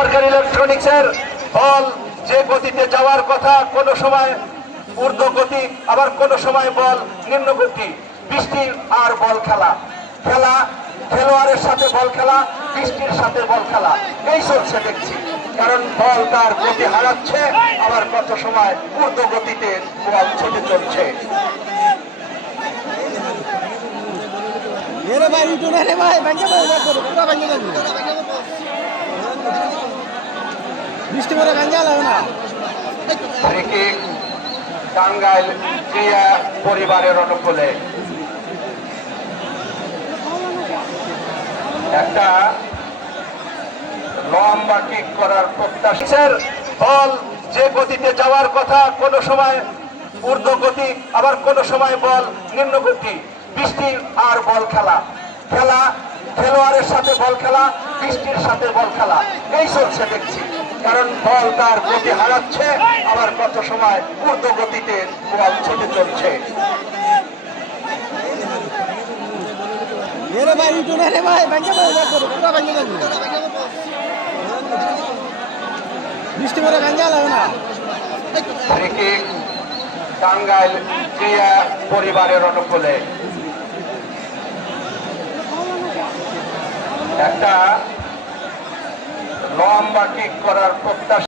সরকারি ইলেকট্রনিক্সের বল যে গতিতে যাওয়ার কথা কোনো সময় ঊর্ধ্ব গতি, আবার কোনো সময় বল নিম্ন গতি। বৃষ্টির আর বল খেলা, খেলোয়াড়ের সাথে বল খেলা, বৃষ্টির সাথে বল খেলা, এই চলছে দেখছি। কারণ বল তার গতি হারাচ্ছে, আবার কত সময় ঊর্ধ্ব গতিতে বল ছুটে চলছে। টাঙ্গাইল ক্রিয়া পরিবারের অনুকূলে একটা লম্বা কিক করার প্রত্যাশা। বল যে গতিতে যাওয়ার কথা কোনো সময় ঊর্ধ্ব গতি, আবার কোনো সময় বল নিম্ন গতি। বৃষ্টির আর বল খেলা, খেলোয়াড়ের সাথে বল খেলা, বৃষ্টির সাথে বল খেলা, এই চলছে দেখছি। কারণ বল তার গতি হারাচ্ছে, আবার কত সময় ঊর্ধ্ব গতিতে বল ছুটে চলছে। টাঙ্গাইল ক্রিয়া পরিবারের অনুকূলে একটা লম্বা কিক করার প্রত্যাশা।